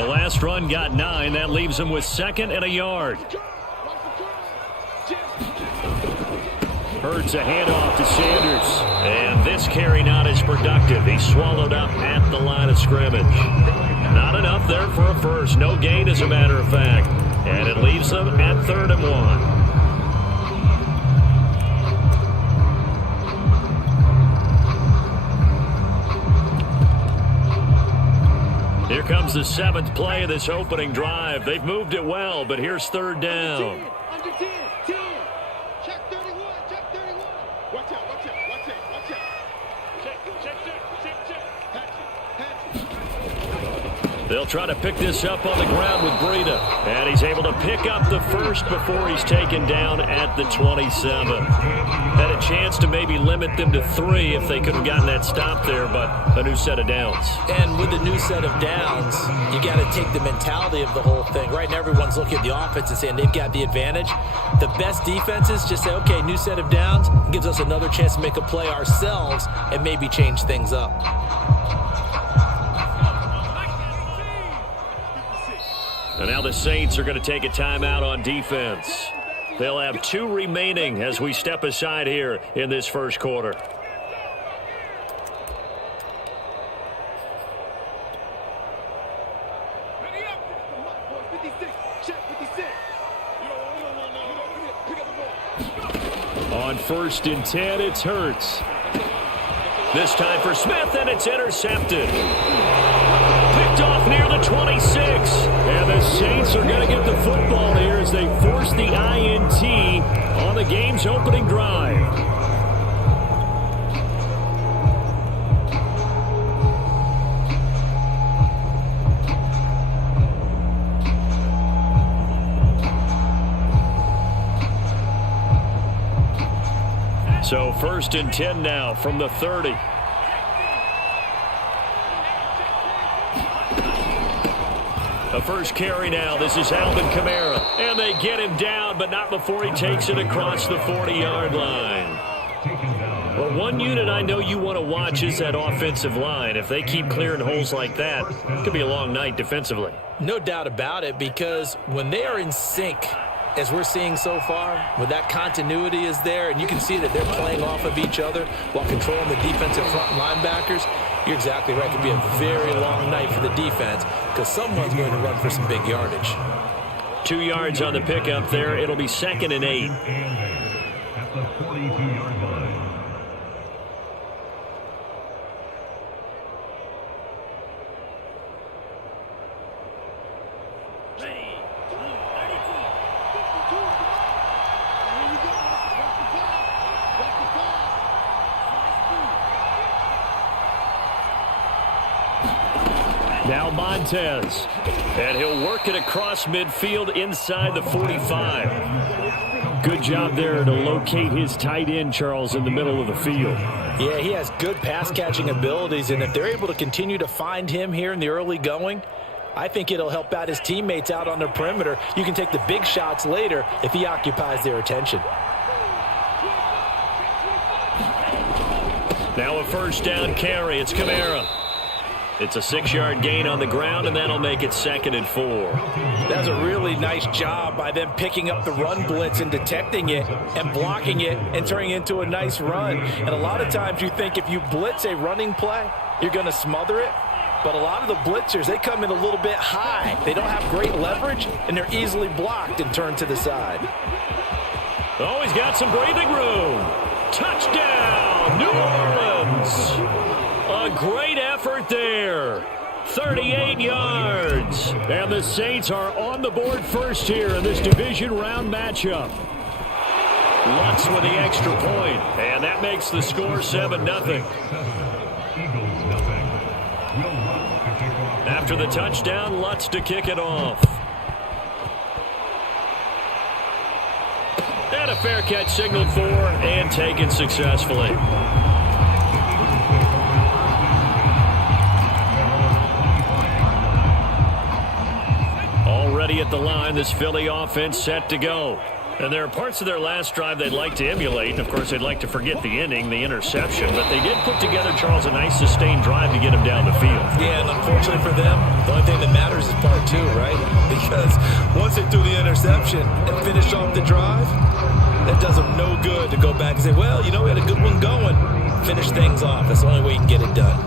The last run got 9. That leaves him with 2nd and a yard. Hurts a handoff to Sanders. And this carry not as productive. He's swallowed up at the line of scrimmage. Not enough there for a first. No gain, as a matter of fact. And it leaves them at 3rd and 1. Here comes the 7th play of this opening drive. They've moved it well, but here's 3rd down. Under 10, 10. Check 31, check 31. Watch out, watch out, watch out, watch out. Check. Hatch it. They'll try to pick this up on the ground with Breida. And he's able to pick up the first before he's taken down at the 27. Had a chance to maybe limit them to 3 if they could have gotten that stop there, but a new set of downs. And with the new set of downs, you got to take the mentality of the whole thing, right? And everyone's looking at the offense and saying they've got the advantage. The best defenses just say, okay, new set of downs, gives us another chance to make a play ourselves and maybe change things up. And now the Saints are going to take a timeout on defense. They'll have 2 remaining as we step aside here in this first quarter. On 1st and 10, it's Hurts. This time for Smith, and it's intercepted. Picked off near the 26. And the Saints are going to get the football here as they force the INT on the game's opening drive. So 1st and 10 now from the 30. A first carry now. This is Alvin Kamara. And they get him down, but not before he takes it across the 40-yard line. Well, one unit I know you want to watch is that offensive line. If they keep clearing holes like that, it could be a long night defensively. No doubt about it, because when they are in sync, as we're seeing so far, when that continuity is there, and you can see that they're playing off of each other while controlling the defensive front linebackers, you're exactly right. It could be a very long night for the defense because someone's going to run for some big yardage. 2 yards on the pickup there. It'll be 2nd and 8. At the 42-yard line. Now Montez, and he'll work it across midfield inside the 45. Good job there to locate his tight end, Charles, in the middle of the field. Yeah, he has good pass-catching abilities, and if they're able to continue to find him here in the early going, I think it'll help out his teammates out on the perimeter. You can take the big shots later if he occupies their attention. Now a first down carry. It's Kamara. It's a 6-yard gain on the ground, and that'll make it 2nd and 4. That's a really nice job by them picking up the run blitz and detecting it and blocking it and turning it into a nice run. And a lot of times you think if you blitz a running play, you're going to smother it. But a lot of the blitzers, they come in a little bit high. They don't have great leverage, and they're easily blocked and turned to the side. Oh, he's got some breathing room. Touchdown, New Orleans. A great effort there. 38 yards. And the Saints are on the board first here in this division round matchup. Lutz with the extra point, and that makes the score 7-0. After the touchdown, Lutz to kick it off. And a fair catch signaled for and taken successfully. Already at the line, this Philly offense set to go. And there are parts of their last drive they'd like to emulate. And, of course, they'd like to forget the ending, the interception. But they did put together, Charles, a nice sustained drive to get him down the field. Yeah, and unfortunately for them, the only thing that matters is part two, right? Because once they threw the interception and finished off the drive, that does them no good to go back and say, well, you know, we had a good one going. Finish things off. That's the only way you can get it done.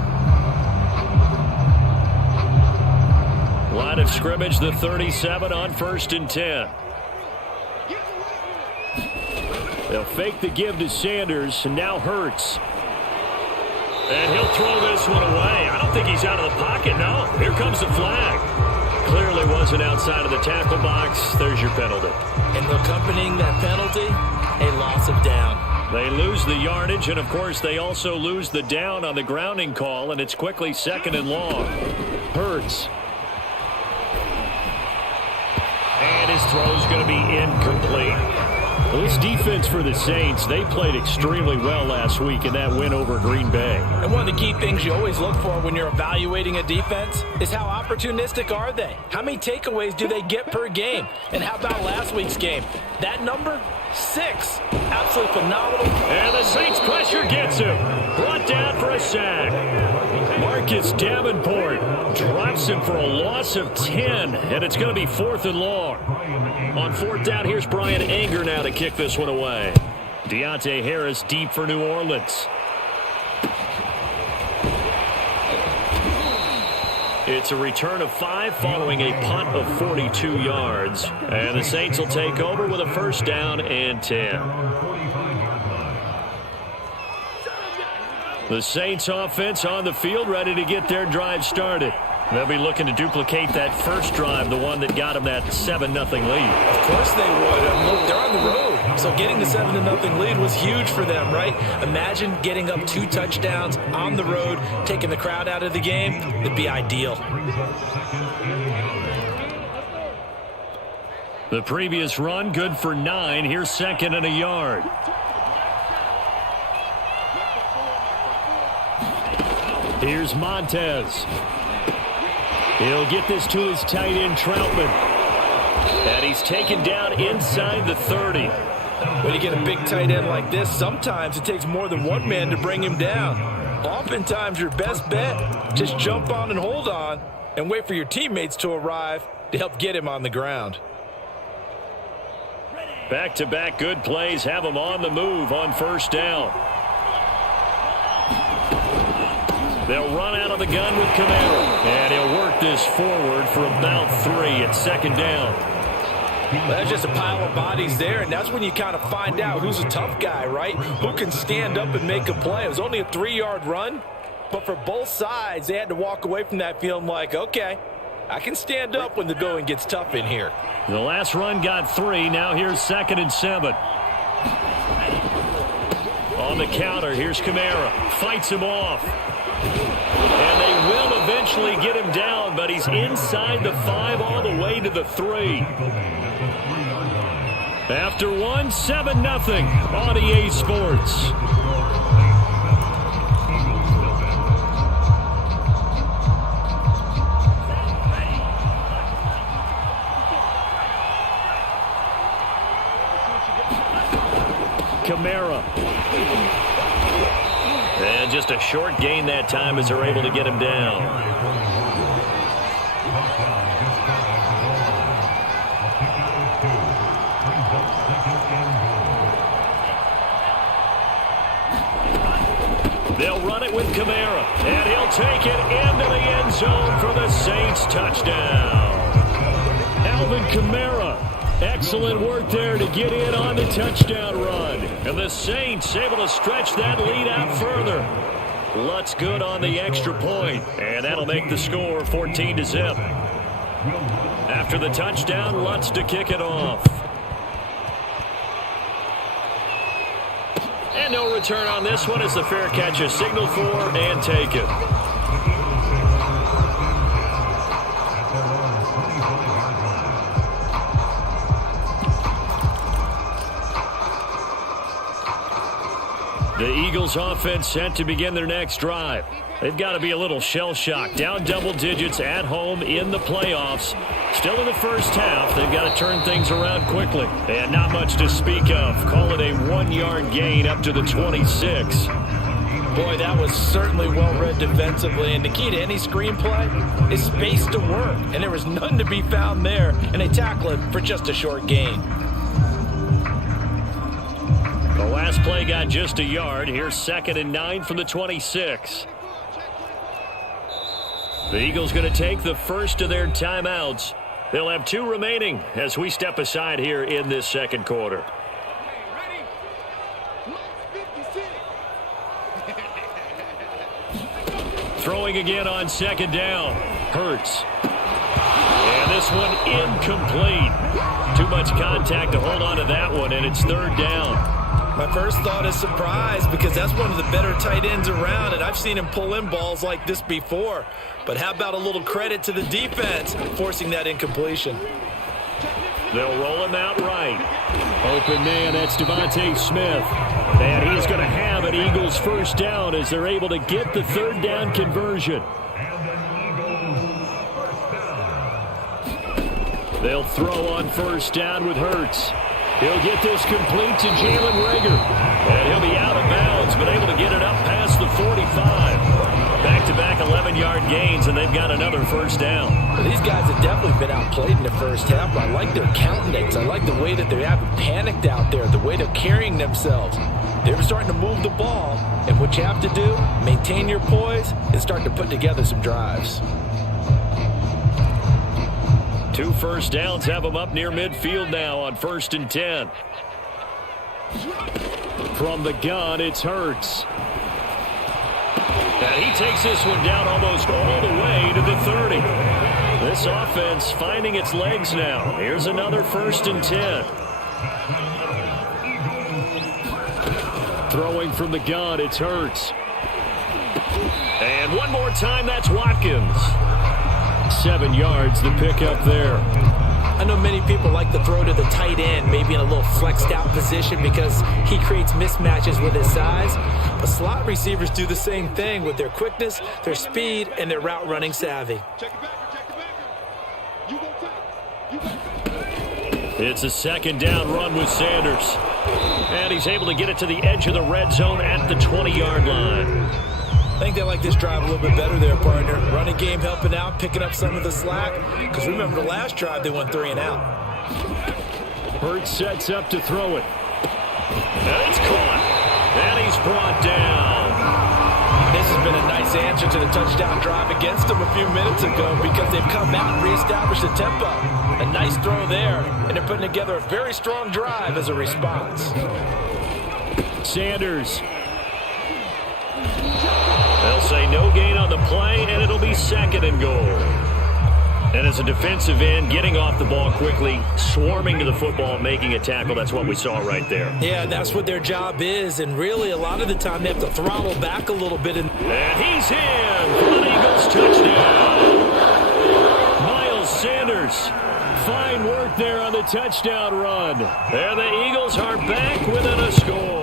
Line of scrimmage, the 37 on 1st and 10. They'll fake the give to Sanders, and now Hurts. And he'll throw this one away. I don't think he's out of the pocket, no. Here comes the flag. Clearly wasn't outside of the tackle box. There's your penalty. And accompanying that penalty, a loss of down. They lose the yardage, and, of course, they also lose the down on the grounding call, and it's quickly 2nd and long. Hurts. And his throw's going to be incomplete. Well, this defense for the Saints, they played extremely well last week in that win over Green Bay. And one of the key things you always look for when you're evaluating a defense is how opportunistic are they? How many takeaways do they get per game? And how about last week's game? That number? 6. Absolutely phenomenal. And the Saints pressure gets him. Brought down for a sack. Marcus Davenport drops him for a loss of 10. And it's going to be 4th and long. On 4th down, here's Brian Anger now to kick this one away. Deontay Harris deep for New Orleans. It's a return of 5 following a punt of 42 yards. And the Saints will take over with a 1st down and 10. The Saints offense on the field, ready to get their drive started. They'll be looking to duplicate that first drive, the one that got them that 7-0 lead. Of course they would. Look, they're on the road. So getting the 7-0 lead was huge for them, right? Imagine getting up 2 touchdowns on the road, taking the crowd out of the game. It'd be ideal. The previous run, good for 9. Here's 2nd and a yard. Here's Montez. He'll get this to his tight end, Troutman. And he's taken down inside the 30. When you get a big tight end like this, sometimes it takes more than one man to bring him down. Oftentimes, your best bet, just jump on and hold on and wait for your teammates to arrive to help get him on the ground. Back-to-back good plays have him on the move on 1st down. They'll run out of the gun with Kamara. And he'll work this forward for about 3 at 2nd down. Well, that's just a pile of bodies there, and that's when you kind of find out who's a tough guy, right? Who can stand up and make a play. It was only a 3-yard run, but for both sides, they had to walk away from that feeling like, okay, I can stand up when the going gets tough in here. The last run got 3. Now here's 2nd and 7. On the counter, here's Kamara. Fights him off. And they will eventually get him down, but he's inside the 5 all the way to the 3. After 1, 7-0 on EA Sports. Kamara. And just a short gain that time as they're able to get him down. They'll run it with Kamara, and he'll take it into the end zone for the Saints touchdown. Alvin Kamara, excellent work there to get in on the touchdown run. And the Saints able to stretch that lead out further. Lutz good on the extra point, and that'll make the score 14-0. After the touchdown, Lutz to kick it off. And no return on this one as the fair catch is signaled for and taken. The Eagles offense set to begin their next drive. They've got to be a little shell-shocked. Down double digits at home in the playoffs. Still in the first half. They've got to turn things around quickly. And not much to speak of. Call it a 1-yard gain up to the 26. Boy, that was certainly well-read defensively. And the key to any screenplay is space to work. And there was none to be found there. And they tackle it for just a short gain. The last play got just a yard. Here's 2nd and 9 from the 26. The Eagles going to take the first of their timeouts. They'll have 2 remaining as we step aside here in this second quarter. Throwing again on 2nd down. Hurts. And this one incomplete. Too much contact to hold on to that one, and it's 3rd down. My first thought is surprise because that's one of the better tight ends around, and I've seen him pull in balls like this before. But how about a little credit to the defense forcing that incompletion? They'll roll him out right. Open man, that's Devontae Smith. And he's going to have an Eagles first down as they're able to get the 3rd down conversion. They'll throw on first down with Hurts. He'll get this complete to Jalen Reagor. And he'll be out of bounds, but able to get it up past the 45. Back-to-back 11-yard gains, and they've got another first down. Well, these guys have definitely been outplayed in the first half, but I like their countenance. I like the way that they haven't panicked out there, the way they're carrying themselves. They're starting to move the ball, and what you have to do, maintain your poise and start to put together some drives. 2 first downs have them up near midfield now on 1st and 10. From the gun, it's Hurts. And he takes this one down almost all the way to the 30. This offense finding its legs now. Here's another 1st and 10. Throwing from the gun, it's Hurts. And one more time, that's Watkins. 7 yards, the pickup there. I know many people like to throw to the tight end, maybe in a little flexed out position because he creates mismatches with his size. But slot receivers do the same thing with their quickness, their speed, and their route running savvy. It's a 2nd down run with Sanders. And he's able to get it to the edge of the red zone at the 20-yard line. I think they like this drive a little bit better there, partner. Running game helping out, picking up some of the slack. Because remember the last drive, they went 3 and out. Hurts sets up to throw it. And it's caught. And he's brought down. This has been a nice answer to the touchdown drive against them a few minutes ago because they've come out and reestablished the tempo. A nice throw there, and they're putting together a very strong drive as a response. Sanders. They'll say no gain on the play, and it'll be 2nd and goal. And as a defensive end, getting off the ball quickly, swarming to the football, making a tackle, that's what we saw right there. Yeah, that's what their job is, and really a lot of the time they have to throttle back a little bit. And he's in for an Eagles touchdown. Miles Sanders, fine work there on the touchdown run. And the Eagles are back within a score.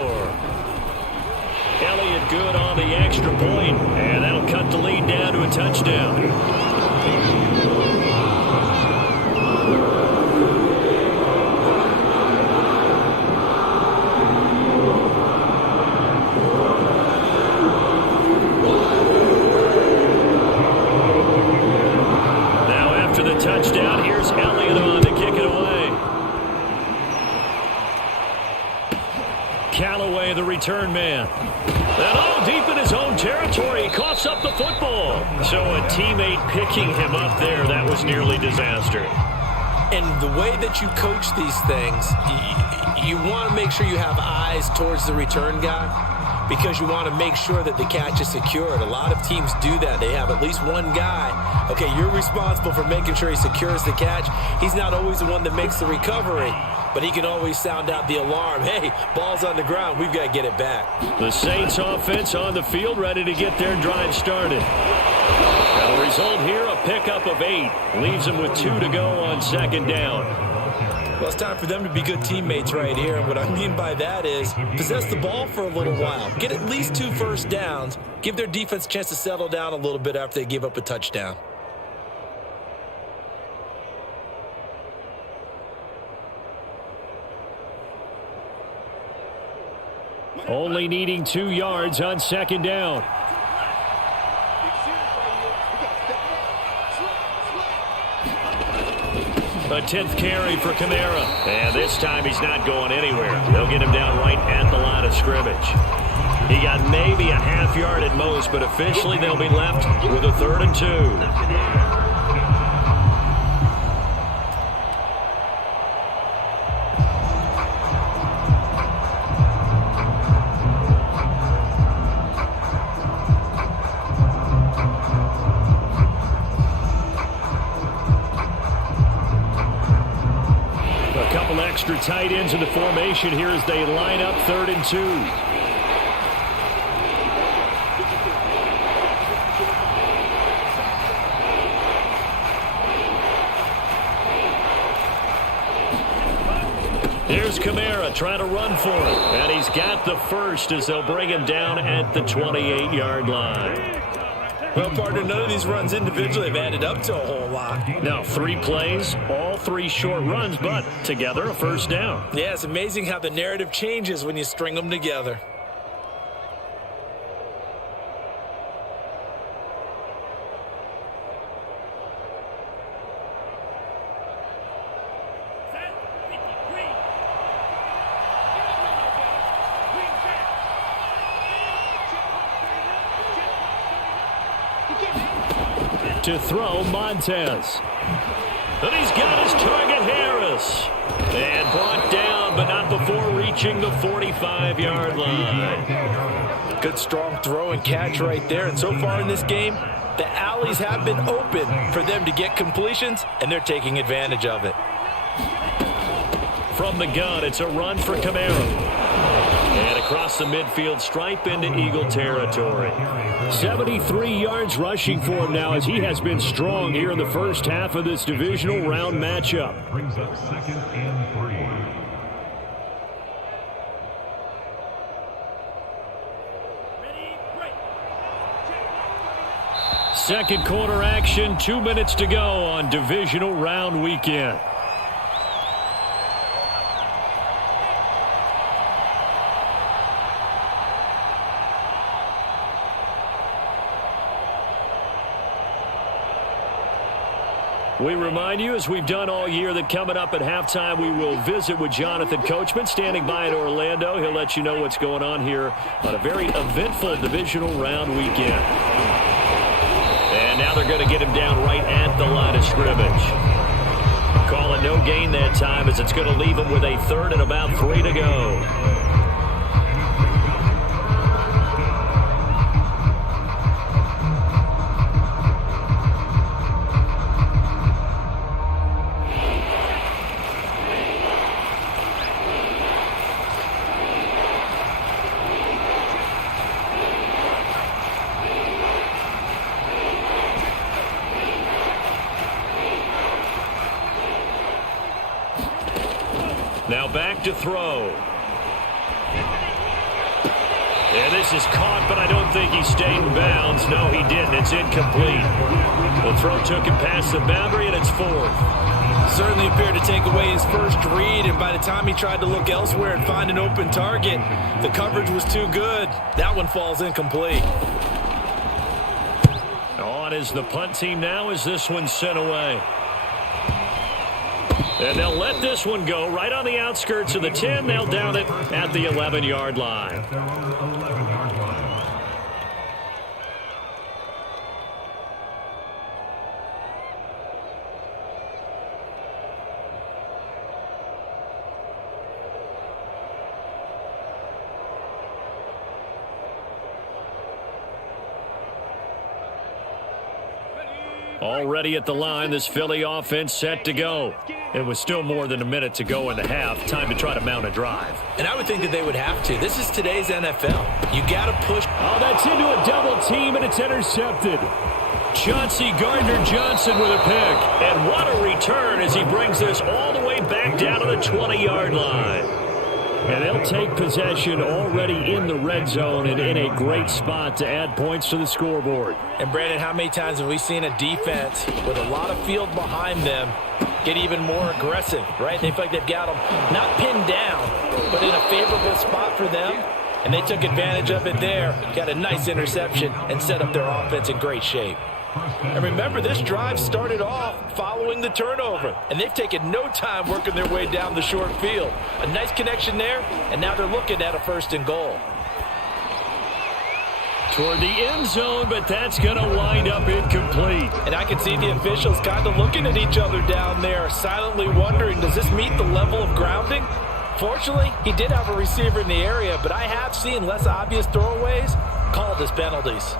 Elliott good on the extra point, and that'll cut the lead down to a touchdown. Now after the touchdown, here's Elliott on to kick it away. Callaway, the return man. And deep in his own territory, he coughs up the football. So a teammate picking him up there, that was nearly disaster. And the way that you coach these things, you want to make sure you have eyes towards the return guy because you want to make sure that the catch is secured. A lot of teams do that. They have at least one guy. Okay, you're responsible for making sure he secures the catch. He's not always the one that makes the recovery, but he can always sound out the alarm. Hey, ball's on the ground. We've got to get it back. The Saints offense on the field ready to get their drive started. Now the result here, a pickup of 8. Leaves them with 2 to go on 2nd down. Well, it's time for them to be good teammates right here. And what I mean by that is possess the ball for a little while. Get at least 2 first downs. Give their defense a chance to settle down a little bit after they give up a touchdown. Only needing 2 yards on second down. A 10th carry for Kamara. And this time he's not going anywhere. They'll get him down right at the line of scrimmage. He got maybe a half yard at most, but officially they'll be left with a 3rd and 2. Extra tight ends in the formation here as they line up 3rd and 2. Here's Kamara trying to run for it. And he's got the first as they'll bring him down at the 28-yard line. Well, partner, none of these runs individually have added up to a whole lot. Now, 3 plays, all 3 short runs, but together a first down. Yeah, it's amazing how the narrative changes when you string them together. To throw, Montez. And he's got his target, Harris. And brought down, but not before reaching the 45-yard line. Good strong throw and catch right there. And so far in this game, the alleys have been open for them to get completions, and they're taking advantage of it. From the gun, it's a run for Kamara. And across the midfield stripe into Eagle territory. 73 yards rushing for him now as he has been strong here in the first half of this divisional round matchup. Brings up 2nd and 3. Second quarter action, 2 minutes to go on divisional round weekend. We remind you, as we've done all year, that coming up at halftime, we will visit with Jonathan Coachman, standing by in Orlando. He'll let you know what's going on here on a very eventful divisional round weekend. And now they're going to get him down right at the line of scrimmage. Call it no gain that time as it's going to leave him with a 3rd and about 3 to go. Now back to throw. And this is caught, but I don't think he stayed in bounds. No, he didn't. It's incomplete. The throw took him past the boundary, and it's 4th. Certainly appeared to take away his first read, and by the time he tried to look elsewhere and find an open target, the coverage was too good. That one falls incomplete. On is the punt team now as this one's sent away. And they'll let this one go right on the outskirts of the 10. They'll down it at the 11-yard line. At their own 11-yard line. Already at the line, this Philly offense set to go. It was still more than a minute to go in the half. Time to try to mount a drive. And I would think that they would have to. This is today's NFL. You got to push. Oh, that's into a double team, and it's intercepted. Chauncey Gardner-Johnson with a pick. And what a return as he brings this all the way drive back down to the 20-yard line. And they'll take possession already in the red zone and in a great spot to add points to the scoreboard. And, Brandon, how many times have we seen a defense with a lot of field behind them get even more aggressive, right? They feel like they've got them not pinned down, but in a favorable spot for them. And they took advantage of it there, got a nice interception, and set up their offense in great shape. And remember, this drive started off following the turnover, and they've taken no time working their way down the short field. A nice connection there, and now they're looking at a 1st and goal. Toward the end zone, but that's going to wind up incomplete. And I can see the officials kind of looking at each other down there, silently wondering, does this meet the level of grounding? Fortunately, he did have a receiver in the area, but I have seen less obvious throwaways called as penalties.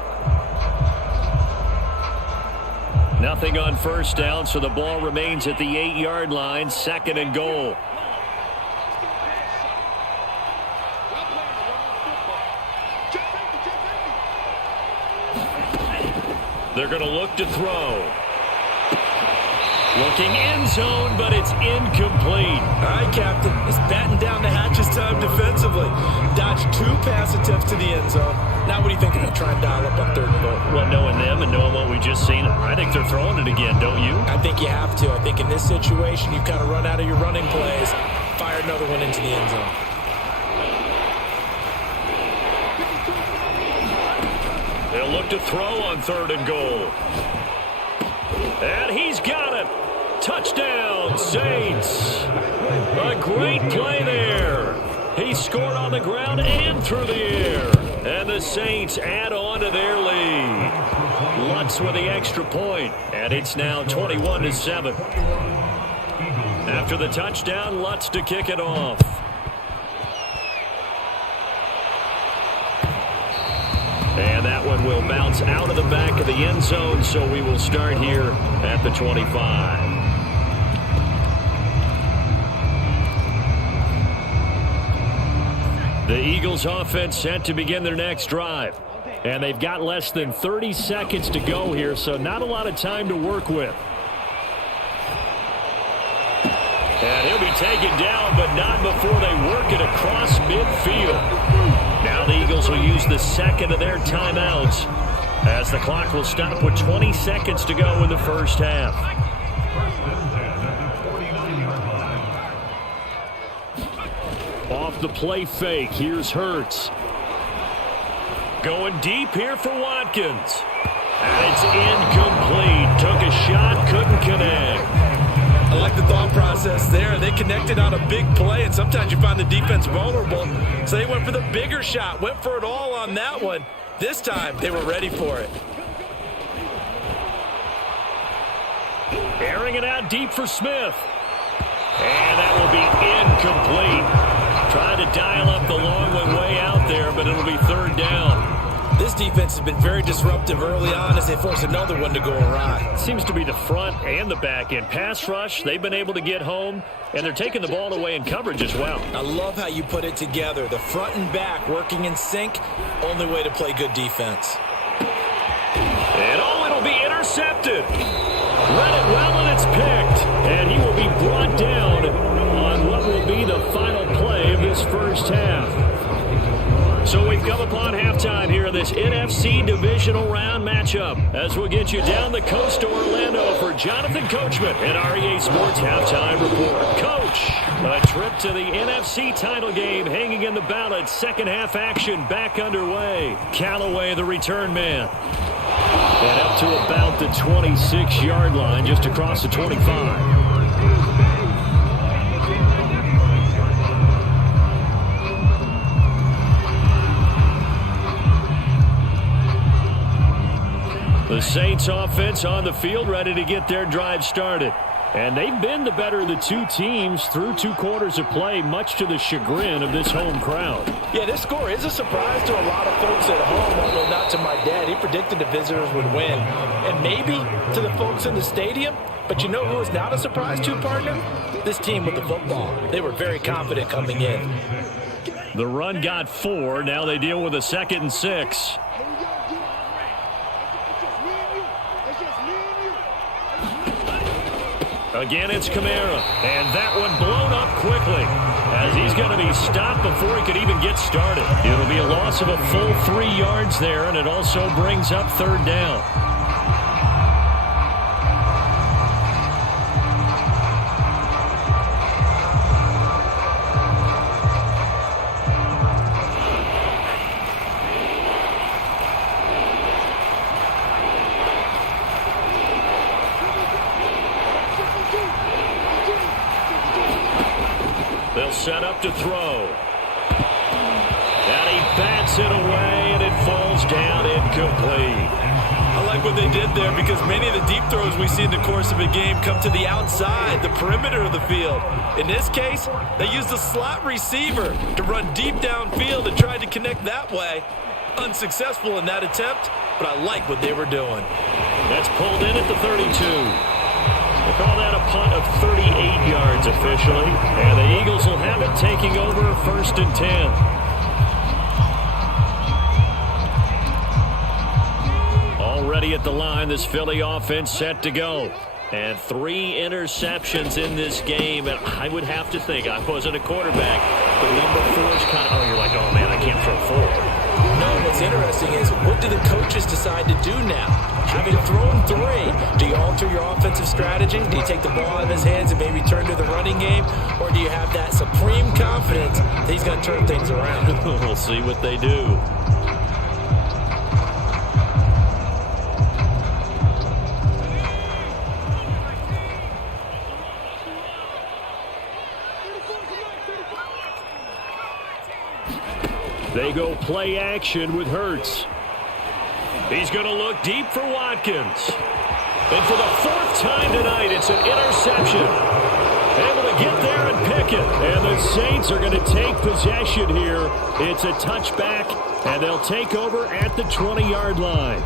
Nothing on 1st down, so the ball remains at the 8-yard line, 2nd and goal. They're going to look to throw. Looking end zone, but it's incomplete. All right, Captain. It's batten down the hatches time defensively. Dodged 2 pass attempts to the end zone. Now what do you think? They're going to try and dial up on 3rd and goal? Well, knowing them and knowing what we just seen, I think they're throwing it again, don't you? I think you have to. I think in this situation, you kind of run out of your running plays, fire another one into the end zone. They'll look to throw on 3rd and goal. And he's got it. Touchdown, Saints. A great play there. He scored on the ground and through the air. And the Saints add on to their lead. Lutz with the extra point, and it's now 21-7. After the touchdown, Lutz to kick it off. And that one will bounce out of the back of the end zone, so we will start here at the 25. The Eagles offense set to begin their next drive. And they've got less than 30 seconds to go here, so not a lot of time to work with. And he'll be taken down, but not before they work it across midfield. Now the Eagles will use the second of their timeouts as the clock will stop with 20 seconds to go in the 1st half. Off the play fake, here's Hurts. Going deep here for Watkins. And it's incomplete. Took a shot, couldn't connect. I like the thought process there. They connected on a big play, and sometimes you find the defense vulnerable. So they went for the bigger shot, went for it all on that one. This time, they were ready for it. Airing it out deep for Smith. And that will be incomplete. Trying to dial up the long one way out there, but it'll be 3rd down. This defense has been very disruptive early on as they force another one to go awry. Seems to be the front and the back end. Pass rush, they've been able to get home, and they're taking the ball away in coverage as well. I love how you put it together. The front and back working in sync, only way to play good defense. And it'll be intercepted. Read it well, and it's picked. And he will be brought down on what will be the final play of this 1st half. So we've come upon halftime here in this NFC divisional round matchup as we'll get you down the coast to Orlando for Jonathan Coachman at REA Sports Halftime Report. Coach, a trip to the NFC title game hanging in the balance. 2nd half action back underway. Callaway, the return man. And up to about the 26-yard line, just across the 25. The Saints offense on the field, ready to get their drive started. And they've been the better of the 2 teams through 2 quarters of play, much to the chagrin of this home crowd. Yeah, this score is a surprise to a lot of folks at home, although not to my dad. He predicted the visitors would win. And maybe to the folks in the stadium, but you know who is not a surprise to, partner? This team with the football. They were very confident coming in. The run got 4. Now they deal with a 2nd and 6. Again, it's Kamara. And that one blown up quickly as he's going to be stopped before he could even get started. It'll be a loss of a full 3 yards there, and it also brings up third down. They'll set up to throw. And he bats it away, and it falls down incomplete. I like what they did there because many of the deep throws we see in the course of a game come to the outside, the perimeter of the field. In this case, they used the slot receiver to run deep downfield and tried to connect that way. Unsuccessful in that attempt, but I like what they were doing. That's pulled in at the 32. We'll call that a punt of 38 yards officially. And the Eagles will have it taking over 1st and 10. Already at the line, this Philly offense set to go. And 3 interceptions in this game. And I would have to think, I wasn't a quarterback, but number 4 is kind of, you're like, oh man, I can't throw 4. No, what's interesting is what do the coaches decide to do now? Having thrown 3, do you alter your offensive strategy? Do you take the ball out of his hands and maybe turn to the running game? Or do you have that supreme confidence that he's going to turn things around? We'll see what they do. They go play action with Hurts. He's going to look deep for Watkins. And for the 4th time tonight, it's an interception. Able to get there and pick it. And the Saints are going to take possession here. It's a touchback, and they'll take over at the 20-yard line.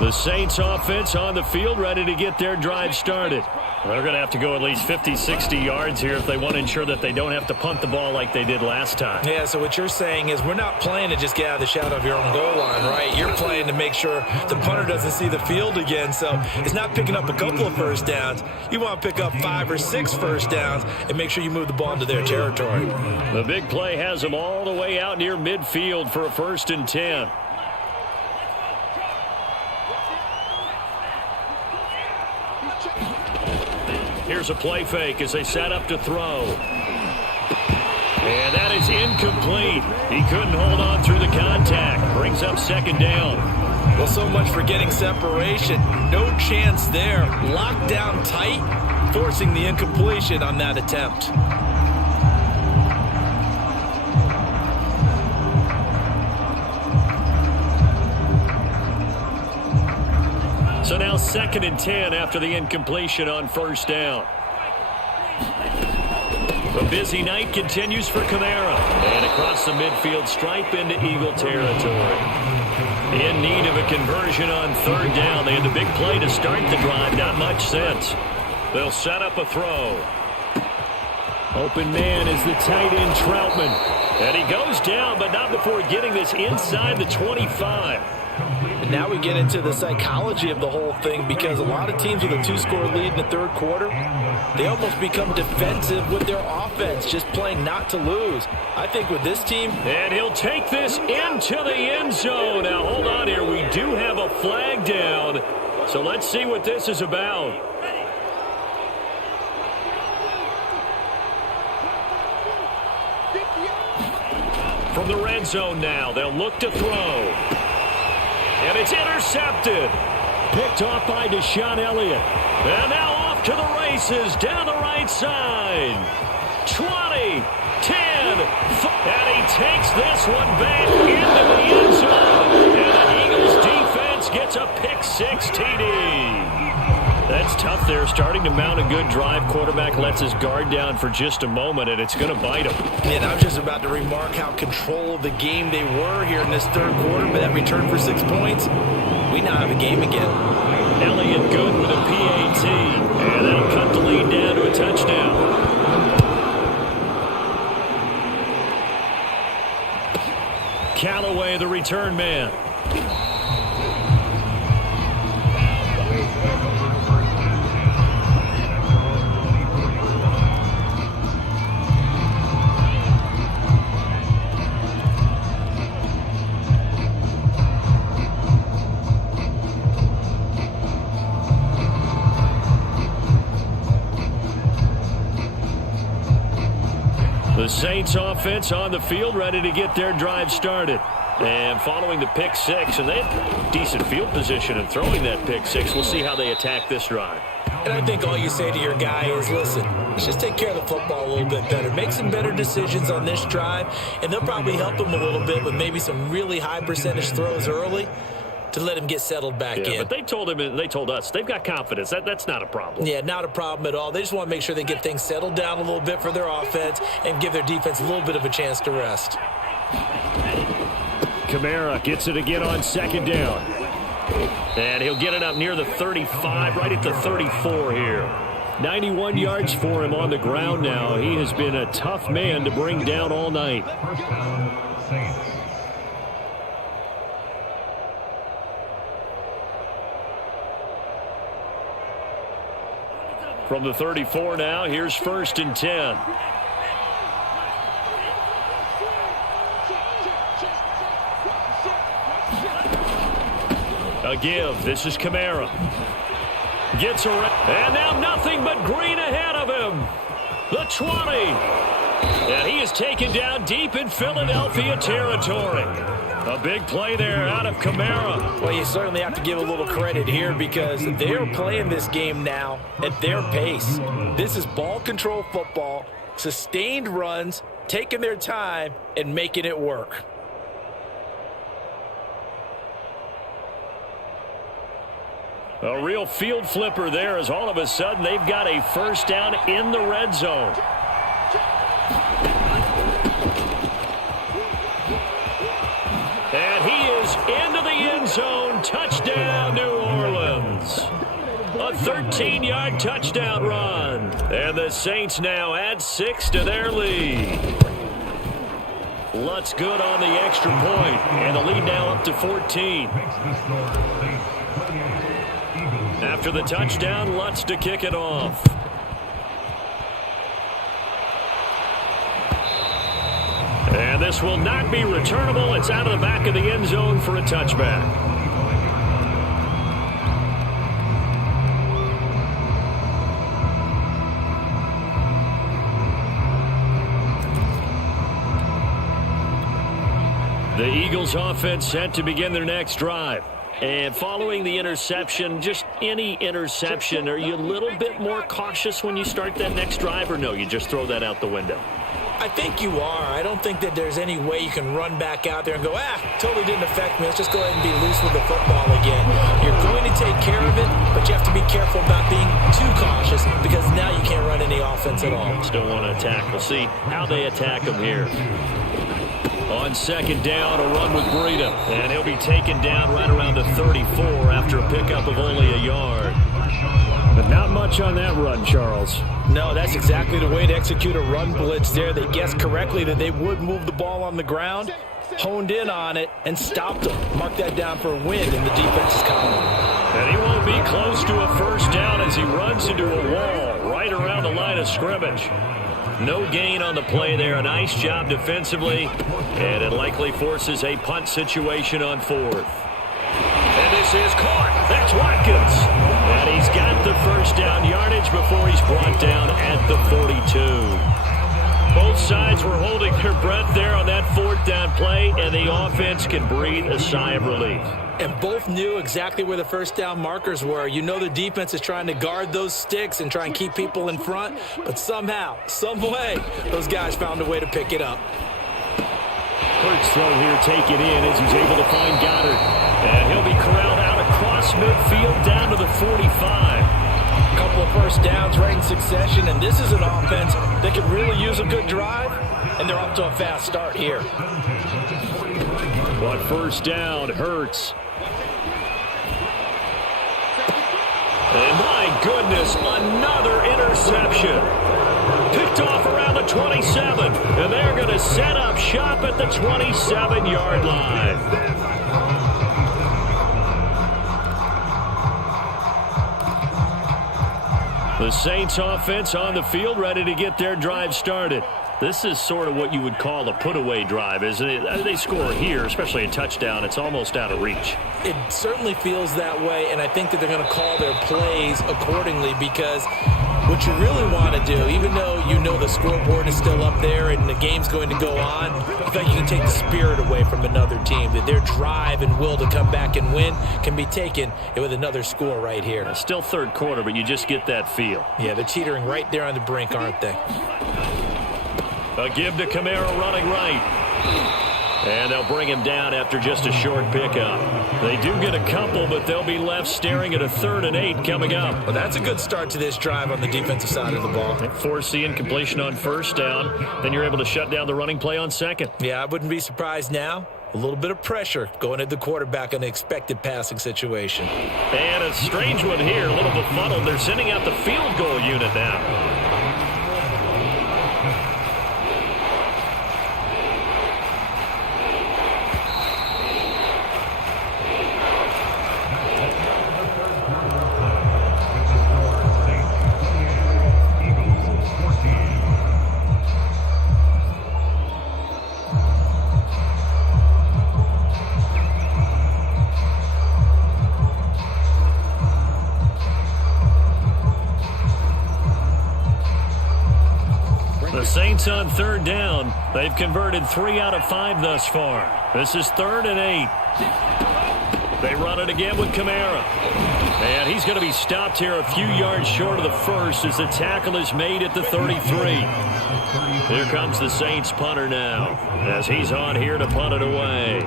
The Saints offense on the field, ready to get their drive started. They're going to have to go at least 50, 60 yards here if they want to ensure that they don't have to punt the ball like they did last time. Yeah, so what you're saying is we're not playing to just get out of the shadow of your own goal line, right? You're playing to make sure the punter doesn't see the field again. So it's not picking up a couple of first downs. You want to pick up 5 or 6 first downs and make sure you move the ball into their territory. The big play has them all the way out near midfield for a 1st and 10. Here's a play fake as they set up to throw. And that is incomplete. He couldn't hold on through the contact. Brings up 2nd down. Well, so much for getting separation. No chance there. Locked down tight, forcing the incompletion on that attempt. So now 2nd and 10 after the incompletion on 1st down. The busy night continues for Kamara. And across the midfield stripe into Eagle territory. In need of a conversion on 3rd down. They had the big play to start the drive. Not much sense. They'll set up a throw. Open man is the tight end Troutman. And he goes down, but not before getting this inside the 25. And now we get into the psychology of the whole thing because a lot of teams with a 2-score lead in the 3rd quarter, they almost become defensive with their offense, just playing not to lose. I think with this team... And he'll take this into the end zone. Now, hold on here. We do have a flag down. So let's see what this is about. From the red zone now, they'll look to throw. And it's intercepted. Picked off by Deshaun Elliott. And now off to the races down the right side. 20, 10, and he takes this one back into the end zone. And the Eagles defense gets a pick-6 TD. That's tough there, starting to mount a good drive. Quarterback lets his guard down for just a moment, and it's going to bite him. And I was just about to remark how control of the game they were here in this 3rd quarter, but that return for 6 points, we now have a game again. Elliott good with a PAT, and that'll cut the lead down to a touchdown. Callaway, the return man. The Saints offense on the field, ready to get their drive started. And following the pick six, and they had decent field position in throwing that pick six. We'll see how they attack this drive. And I think all you say to your guy is, listen, let's just take care of the football a little bit better. Make some better decisions on this drive, and they'll probably help him a little bit with maybe some really high percentage throws early to let him get settled back in. But they told him, and they told us, they've got confidence. That's not a problem. Yeah, not a problem at all. They just want to make sure they get things settled down a little bit for their offense and give their defense a little bit of a chance to rest. Kamara gets it again on second down. And he'll get it up near the 35, right at the 34 here. 91 yards for him on the ground now. He has been a tough man to bring down all night. First down, Saints. From the 34 now, here's 1st and 10. A give. This is Kamara. Gets around. And now nothing but green ahead of him. The 20. And he is taken down deep in Philadelphia territory. A big play there out of Kamara. Well, you certainly have to give a little credit here because they're playing this game now at their pace. This is ball control football, sustained runs, taking their time, and making it work. A real field flipper there as all of a sudden they've got a first down in the red zone. And he is into the end zone. Touchdown, New Orleans. A 13-yard touchdown run. And the Saints now add 6 to their lead. Lutz good on the extra point. And the lead now up to 14. After the touchdown, Lutz to kick it off. And this will not be returnable. It's out of the back of the end zone for a touchback. The Eagles offense set to begin their next drive. And following the interception, just any interception, are you a little bit more cautious when you start that next drive, or no, you just throw that out the window? I think you are. I don't think that there's any way you can run back out there and go, totally didn't affect me. Let's just go ahead and be loose with the football again. You're going to take care of it, but you have to be careful about being too cautious because now you can't run any offense at all. Still want to attack. We'll see how they attack them here. On second down, a run with Breida. And he'll be taken down right around the 34 after a pickup of only a yard. But not much on that run, Charles. No, that's exactly the way to execute a run blitz there. They guessed correctly that they would move the ball on the ground, honed in on it, and stopped them. Mark that down for a win in the defense's column. And he won't be close to a first down as he runs into a wall right around the line of scrimmage. No gain on the play there. A nice job defensively. And it likely forces a punt situation on 4th. And this is caught. That's Watkins. And he's got the first down yardage before he's brought down at the 42. Both sides were holding their breath there on that 4th down play, and the offense can breathe a sigh of relief. And both knew exactly where the first down markers were. You know the defense is trying to guard those sticks and try and keep people in front, but somehow, some way, those guys found a way to pick it up. Hurts throw here taken in as he's able to find Goddard. And he'll be corralled out across midfield down to the 45. A couple of first downs right in succession, and this is an offense that could really use a good drive, and they're off to a fast start here. But first down, Hurts. And my goodness, another interception. Picked off around the 27. And they're going to set up shop at the 27-yard line. The Saints offense on the field ready to get their drive started. This is sort of what you would call a put-away drive, isn't it? They score here, especially a touchdown. It's almost out of reach. It certainly feels that way, and I think that they're going to call their plays accordingly because what you really want to do, even though you know the scoreboard is still up there and the game's going to go on, I think you can take the spirit away from another team. That their drive and will to come back and win can be taken with another score right here. It's still third quarter, but you just get that feel. Yeah, they're teetering right there on the brink, aren't they? A give to Kamara running right. And they'll bring him down after just a short pickup. They do get a couple, but they'll be left staring at a 3rd and 8 coming up. Well, that's a good start to this drive on the defensive side of the ball. Force the incompletion on first down. Then you're able to shut down the running play on second. Yeah, I wouldn't be surprised now. A little bit of pressure going at the quarterback in an expected passing situation. And a strange one here, a little befuddled. They're sending out the field goal unit now. Saints on 3rd down. They've converted 3 out of 5 thus far. This is 3rd and 8. They run it again with Kamara. And he's going to be stopped here a few yards short of the first as the tackle is made at the 33. Here comes the Saints punter now as he's on here to punt it away.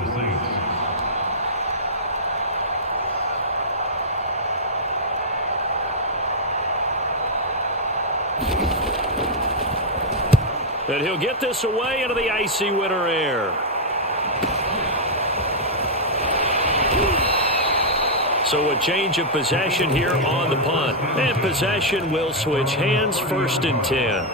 And he'll get this away into the icy winter air. So a change of possession here on the punt. And possession will switch hands, 1st and 10.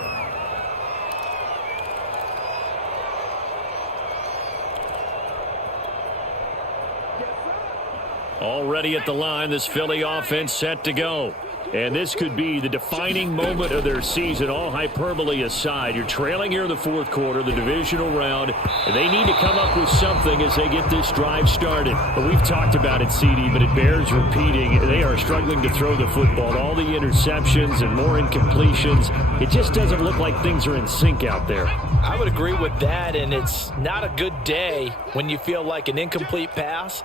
Already at the line, this Philly offense set to go. And this could be the defining moment of their season, all hyperbole aside. You're trailing here in the 4th quarter, the divisional round, and they need to come up with something as they get this drive started. But we've talked about it, CD, but it bears repeating. They are struggling to throw the football. All the interceptions and more incompletions. It just doesn't look like things are in sync out there. I would agree with that, and it's not a good day when you feel like an incomplete pass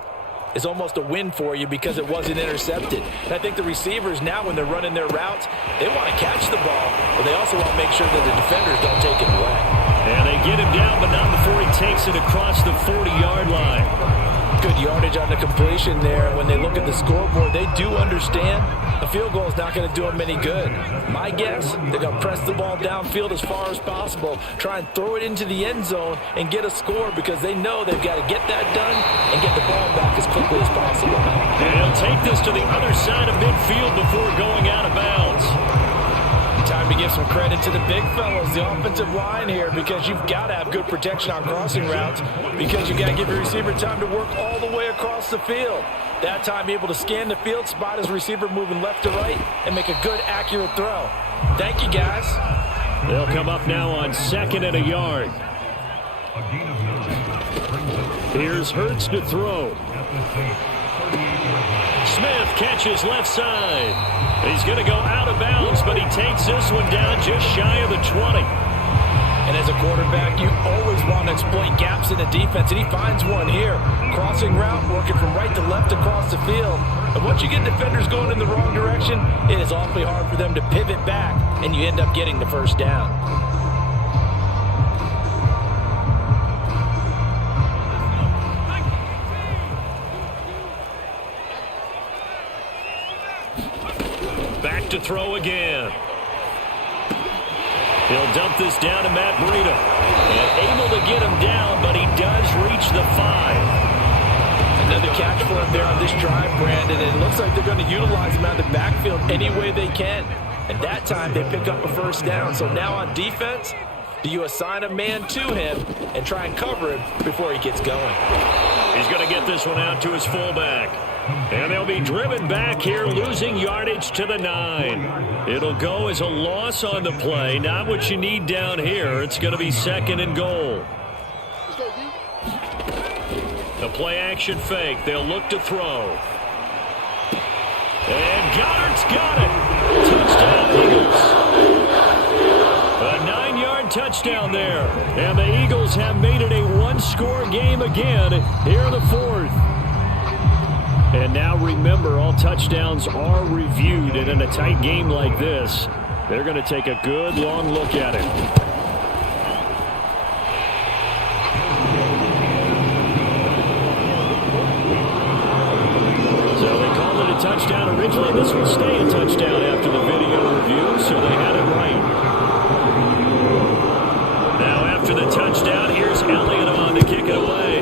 is almost a win for you because it wasn't intercepted. And I think the receivers now, when they're running their routes, they want to catch the ball, but they also want to make sure that the defenders don't take it away. And they get him down, but not before he takes it across the 40-yard line. Good yardage on the completion there. When they look at the scoreboard, they do understand the field goal is not going to do them any good. My guess, they're going to press the ball downfield as far as possible, try and throw it into the end zone and get a score because they know they've got to get that done and get the ball back as quickly as possible. And he'll take this to the other side of midfield before going out of bounds. Time to give some credit to the big fellas, the offensive line here, because you've got to have good protection on crossing routes because you've got to give your receiver time to work all the way across the field. That time, be able to scan the field, spot his receiver moving left to right, and make a good, accurate throw. Thank you, guys. They'll come up now on 2nd and a yard. Here's Hurts to throw. Smith catches left side. He's going to go out of bounds, but he takes this one down just shy of the 20. And as a quarterback, you always want to exploit gaps in the defense, and he finds one here. Crossing route, working from right to left across the field. And once you get defenders going in the wrong direction, it is awfully hard for them to pivot back, and you end up getting the first down. Back to throw again. He'll dump this down to Matt Breida. And able to get him down, but he does reach the 5. Another catch for him there on this drive, Brandon. And it looks like they're going to utilize him out of the backfield any way they can. And that time they pick up a first down. So now on defense, do you assign a man to him and try and cover him before he gets going? He's going to get this one out to his fullback. And they'll be driven back here, losing yardage to the 9. It'll go as a loss on the play. Not what you need down here. It's going to be 2nd and goal. The play-action fake. They'll look to throw. And Goddard's got it. Touchdown, Eagles. A 9 touchdown there. And the Eagles have made it a one-score game again here in the fourth. And now remember, all touchdowns are reviewed. And in a tight game like this, they're going to take a good long look at it. Touchdown originally. This will stay a touchdown after the video review, so they had it right. Now after the touchdown, here's Elliott on to kick it away.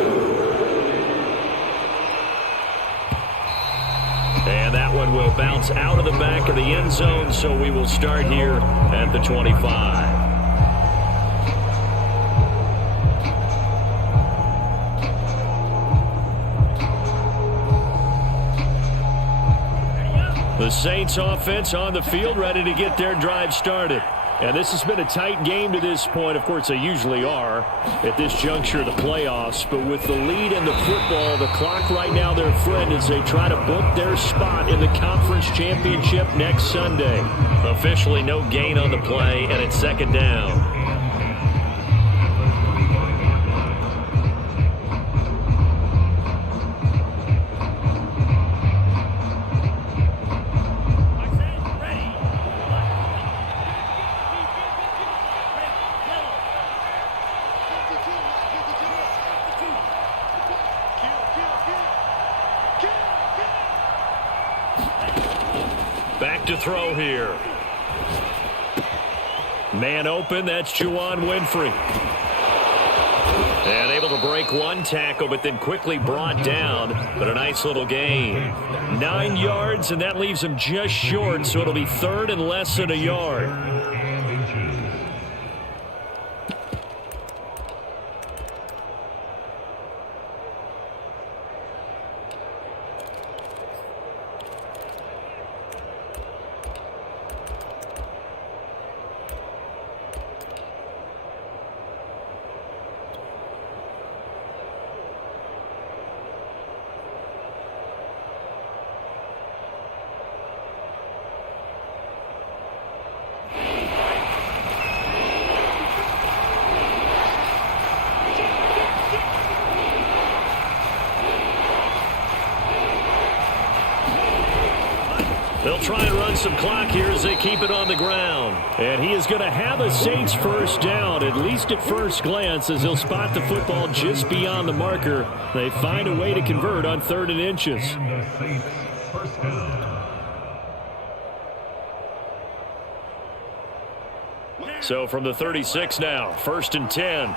And that one will bounce out of the back of the end zone, so we will start here at the 25. The Saints offense on the field, ready to get their drive started. And this has been a tight game to this point. Of course, they usually are at this juncture of the playoffs. But with the lead in the football, the clock right now their friend as they try to book their spot in the conference championship next Sunday. Officially no gain on the play, and it's second down. Back to throw here. Man open, that's Juwan Winfrey. And able to break one tackle, but then quickly brought down. But a nice little gain. 9 yards, and that leaves him just short, so it'll be third and less than a yard. They'll try and run some clock here as they keep it on the ground. And he is going to have a Saints first down, at least at first glance, as he'll spot the football just beyond the marker. They find a way to convert on 3rd and inches. And the Saints first down. So from the 36 now, 1st and 10.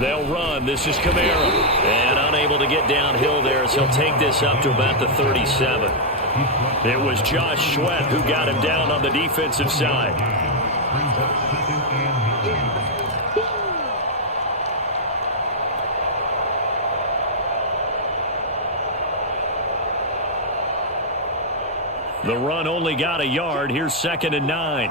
They'll run. This is Kamara. And unable to get downhill there as he'll take this up to about the 37. It was Josh Sweat who got him down on the defensive side. Brings up 2nd and 10. The run only got a yard. Here's 2nd and 9.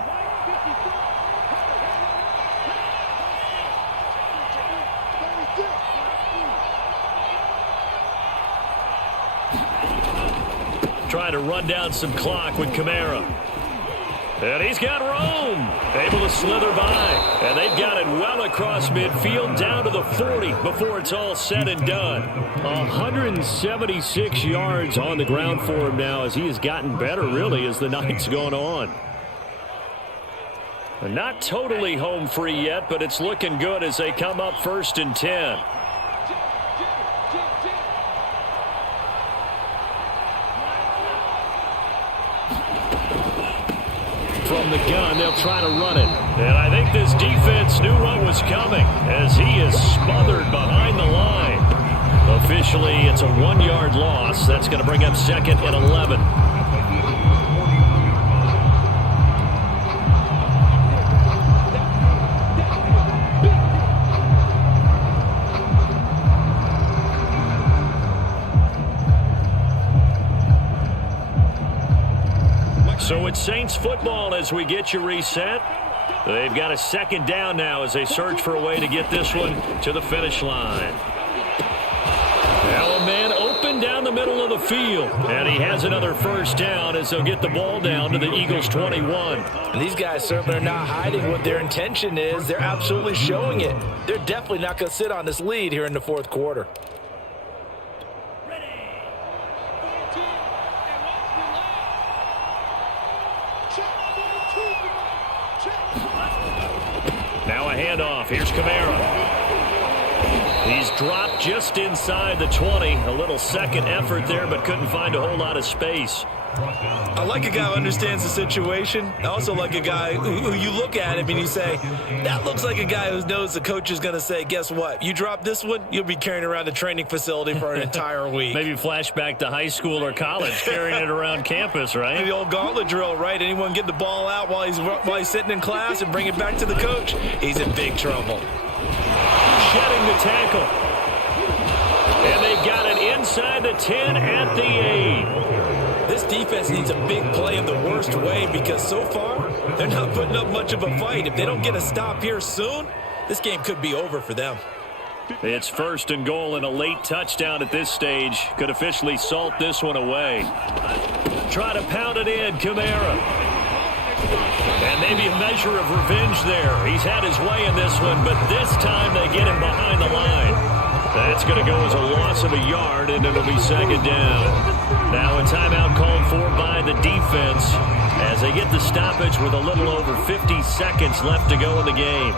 Trying to run down some clock with Kamara. And he's got room. Able to slither by. And they've got it well across midfield down to the 40 before it's all said and done. 176 yards on the ground for him now as he has gotten better really as the night's gone on. Not totally home free yet, but it's looking good as they come up 1st and 10. From the gun, they'll try to run it. And I think this defense knew what was coming as he is smothered behind the line. Officially, it's a 1-yard loss. That's going to bring up 2nd and 11. So it's Saints football as we get you reset. They've got a 2nd down now as they search for a way to get this one to the finish line. Now a man open down the middle of the the field. And he has another first down as they'll get the ball down to the Eagles' 21. And these guys certainly are not hiding what their intention is. They're absolutely showing it. They're definitely not going to sit on this lead here in the fourth quarter. Now a handoff. Here's Kamara. He's dropped just inside the 20. A little second effort there, but couldn't find a whole lot of space. I like a guy who understands the situation. I also like a guy who you look at him and you say, that looks like a guy who knows the coach is going to say, guess what? You drop this one, you'll be carrying around the training facility for an entire week. Maybe flashback to high school or college, carrying it around campus, right? The old gauntlet drill, right? Anyone get the ball out while he's sitting in class and bring it back to the coach, he's in big trouble. Shedding the tackle. And they got it inside the 10 at the 8. This defense needs a big play in the worst way because so far, they're not putting up much of a fight. If they don't get a stop here soon, this game could be over for them. It's first and goal, and a late touchdown at this stage could officially salt this one away. Try to pound it in, Kamara. And maybe a measure of revenge there. He's had his way in this one, but this time they get him behind the line. That's going to go as a loss of a yard, and it'll be second down. Now a timeout called for by the defense as they get the stoppage with a little over 50 seconds left to go in the game.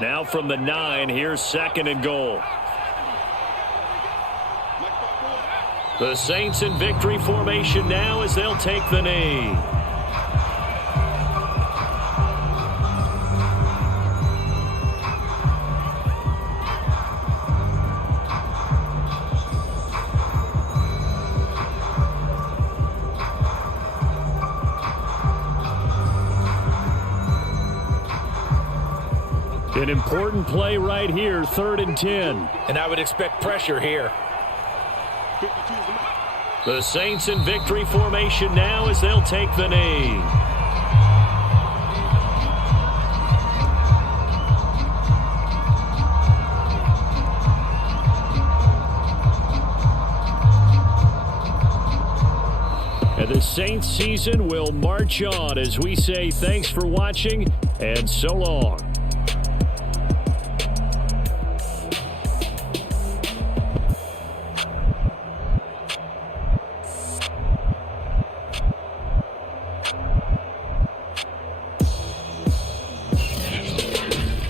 Now from the 9, here's second and goal. The Saints in victory formation now as they'll take the knee. An important play right here, 3rd and 10. And I would expect pressure here. The Saints in victory formation now as they'll take the knee. And the Saints season will march on as we say thanks for watching and so long.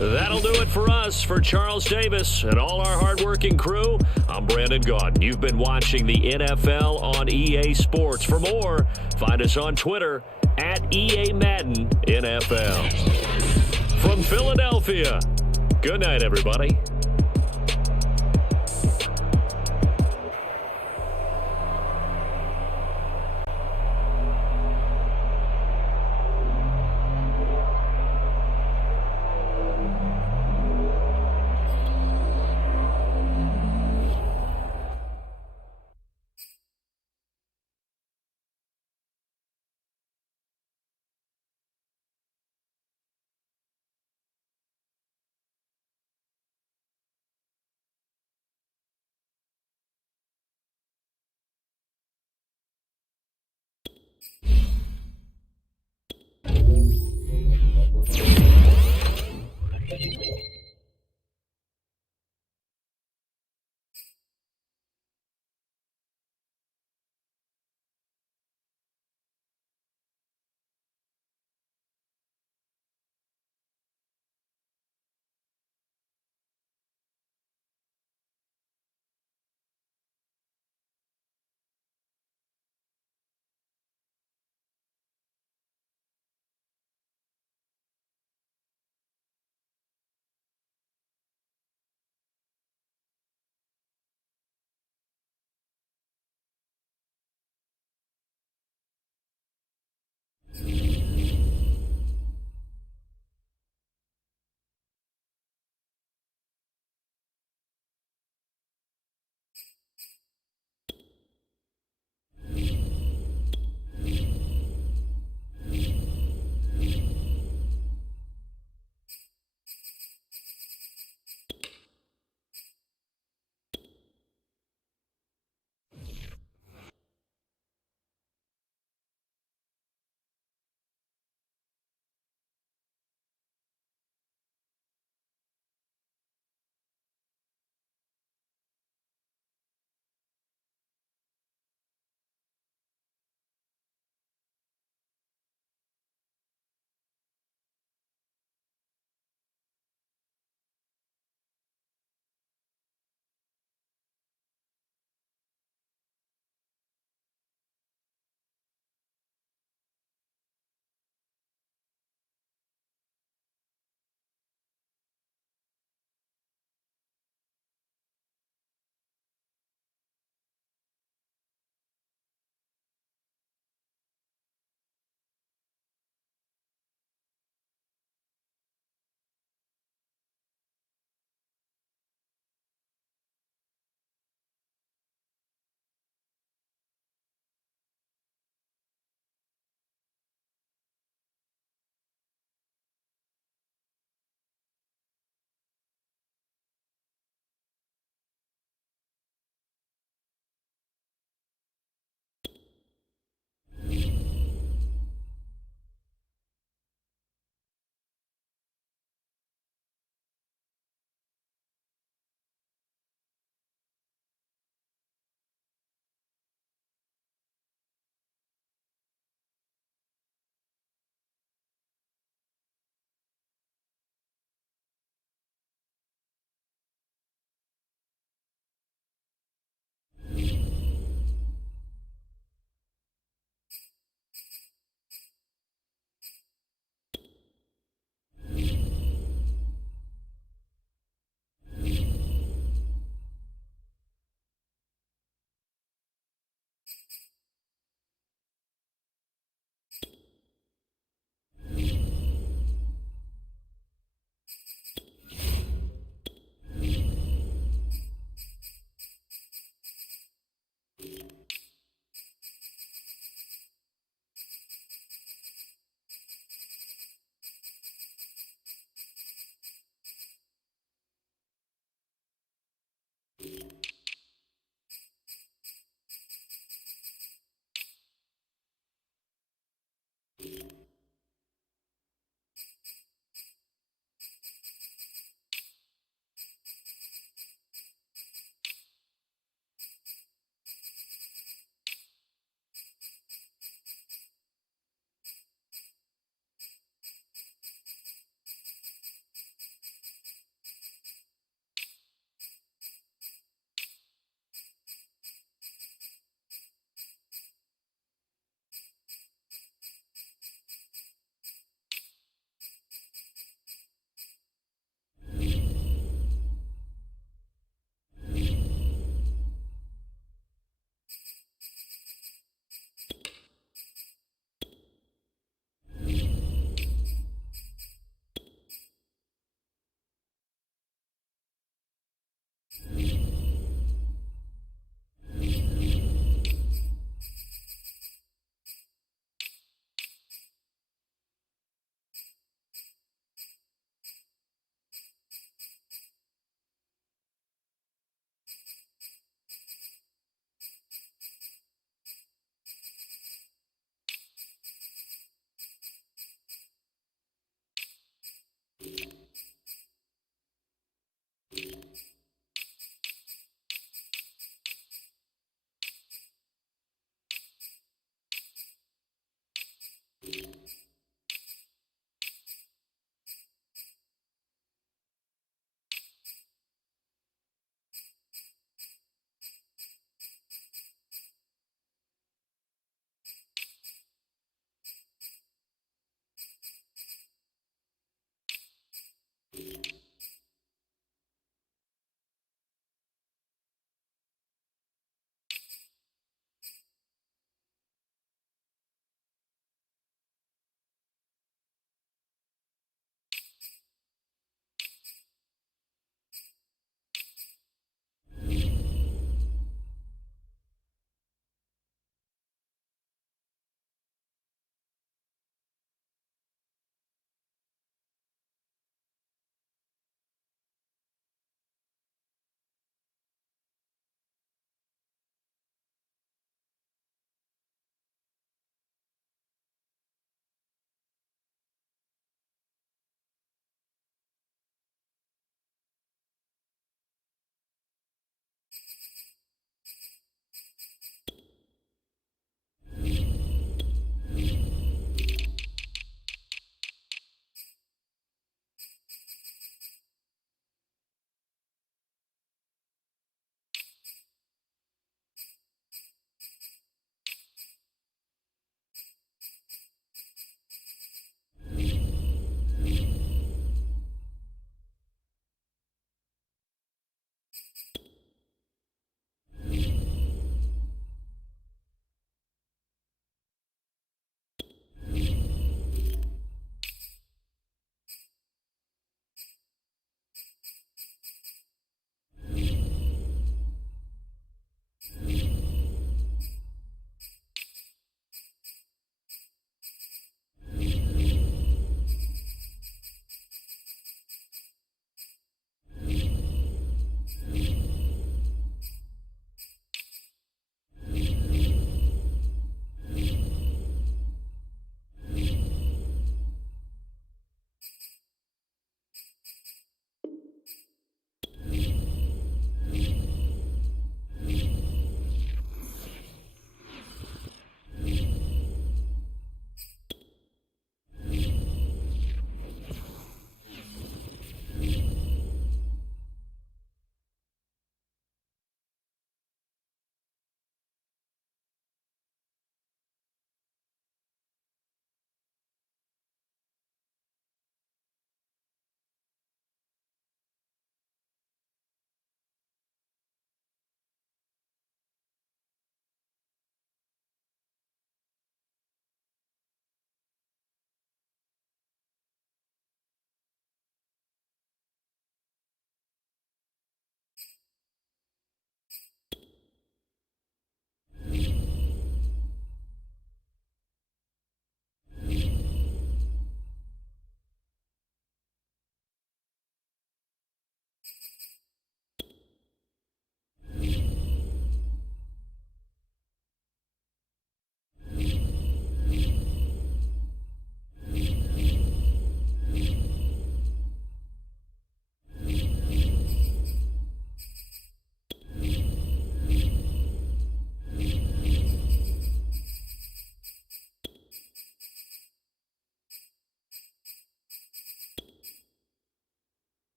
That'll do it for us. For Charles Davis and all our hardworking crew, I'm Brandon Gaudin. You've been watching the NFL on EA Sports. For more, find us on Twitter at EA Madden NFL. From Philadelphia, good night, everybody.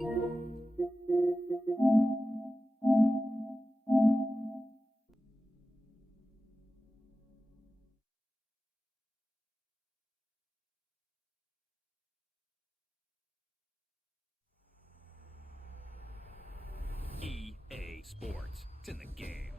EA Sports. It's in the game.